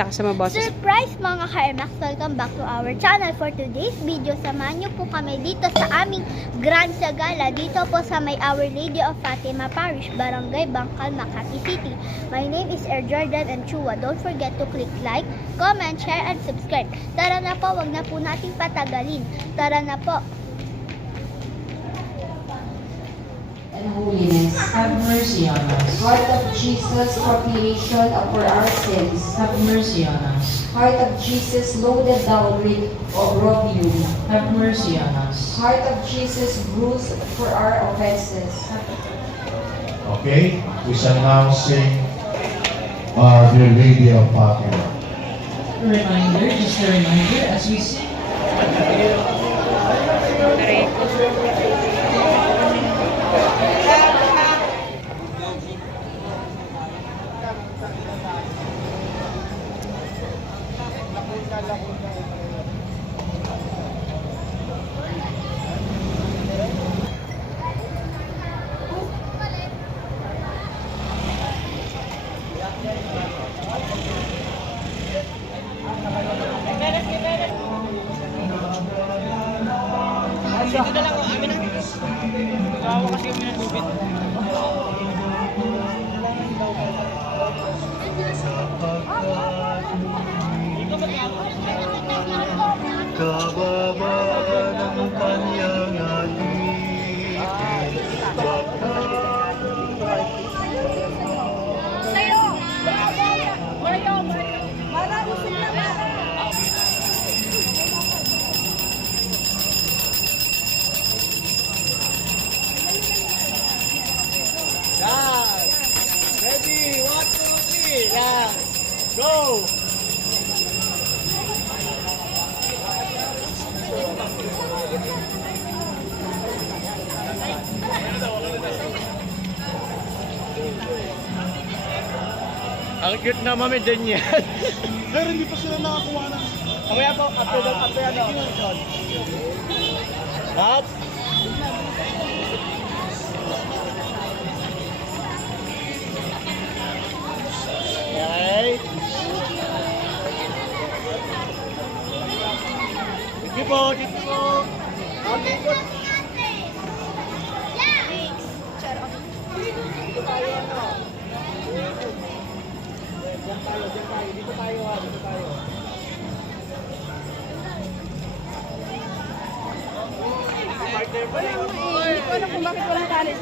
lakas sa mga boses. Surprise mga ka-Max! Welcome back to our channel. For today's video, samahan niyo po kami dito sa aming Grand Sagala. Dito po sa may Our Lady of Fatima Parish, Barangay Bangkal, Makati City. My name is Air Jordan and Chua. Don't forget to click like, comment, share, and subscribe. Tara na po, wag na po nating patagalin. Tara na po. And holiness, Have mercy on us. Heart of Jesus, propitiation for our sins. Have mercy on us. Heart of Jesus, loaded down with oblivion. Have mercy on us. Heart of Jesus, bruised for our offenses. Okay, we shall now sing Dear Lady of Fatima. Just a reminder, as we sing, Kababa ng kanyang alipin, Ready? 1, 2, 3. Yeah. Go! Ang cute na mami din yan. pero hindi pa sila nakakuha ng Kamaya po, after Up! Okay. Dito po, dito po. Okay, good. Dito tayo, ano? Diyan tayo. Dito tayo, dito tayo. Partner pa rin. Hindi ko alam kung bakit walang talent.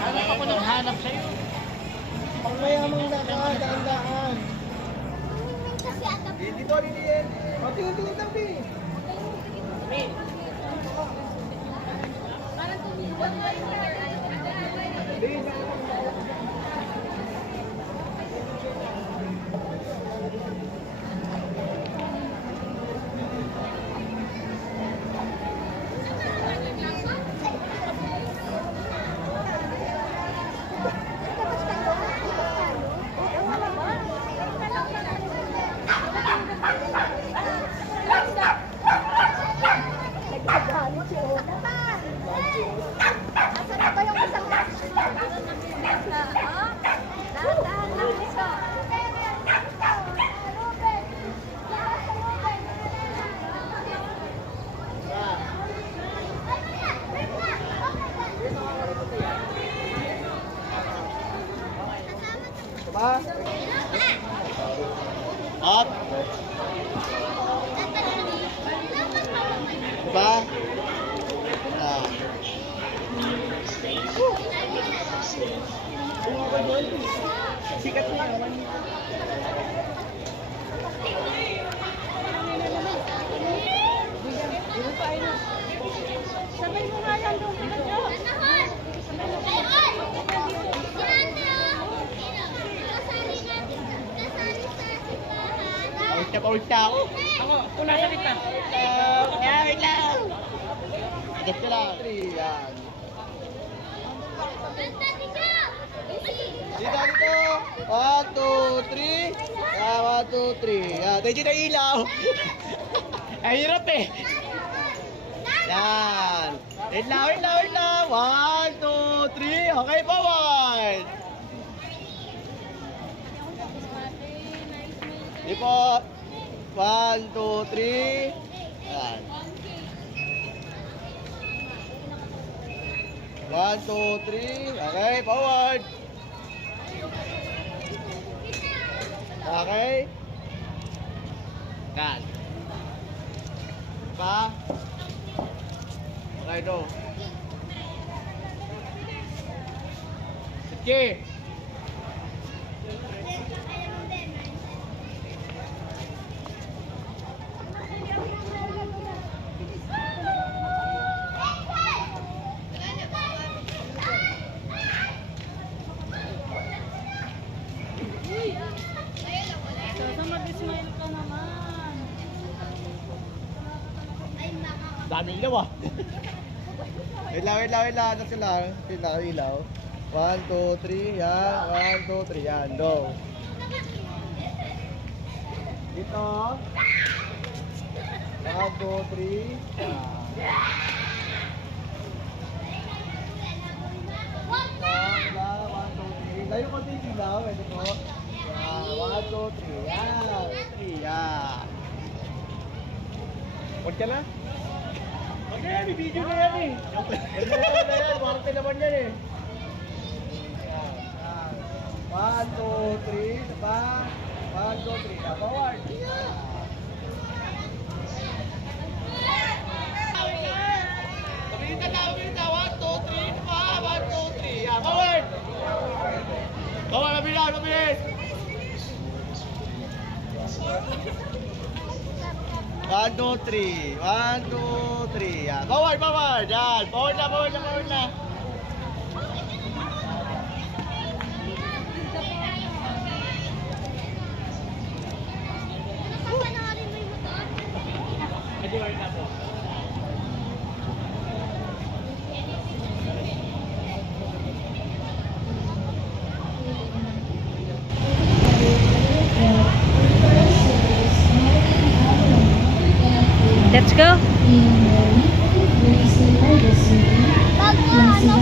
Hanap ako ng hanap sa'yo. pangmayamang lakad, daan-daan. Dito, Lilian. Tingin tabi. Up. Diba? Ah. Sikat na naman. Sabay mo nga yan doon. Pawis na ako. Ako, una sa kita. Wait lang. Agad ko lang. Yan. Dito. 1, 2, 3. 1, 2, 3. Tayo dito ilaw. Ay, hirap eh. Wait lang, wait lang, wait lang. 1, 2, 3. Okay, forward. Di po. 1, 2, 3. Ayan. 1, 2, 3. Okay, forward. Okay. Yan. Pa. Okay, go. Sige. Dami ilaw ah. Wait lang, wait lang, wait lang. Ano sila? Wait lang, ilaw. 1, 2, 3. Yan. 1, 2, 3. Yan. Go. Dito. 1, 2, 3. Yan. Layo ko din ilaw. Ito po. 1, 2, 3. Yan. 3. Yan. Huwag ka na? Okay, may video na yan eh. Ano na yan? Warte naman yan eh. 1, 2, 3. Diba? 1, 2, 3. Forward. Pabilita na, pabilita. 1, 2, 3. Diba? 1, 2, 3. Yan, forward. Forward, pabilita, pabilit. 1, 2, 3. 1, 2, 3. Yan. Forward, forward. Yan. Forward na, forward na, forward na. Let's go. Pag ano,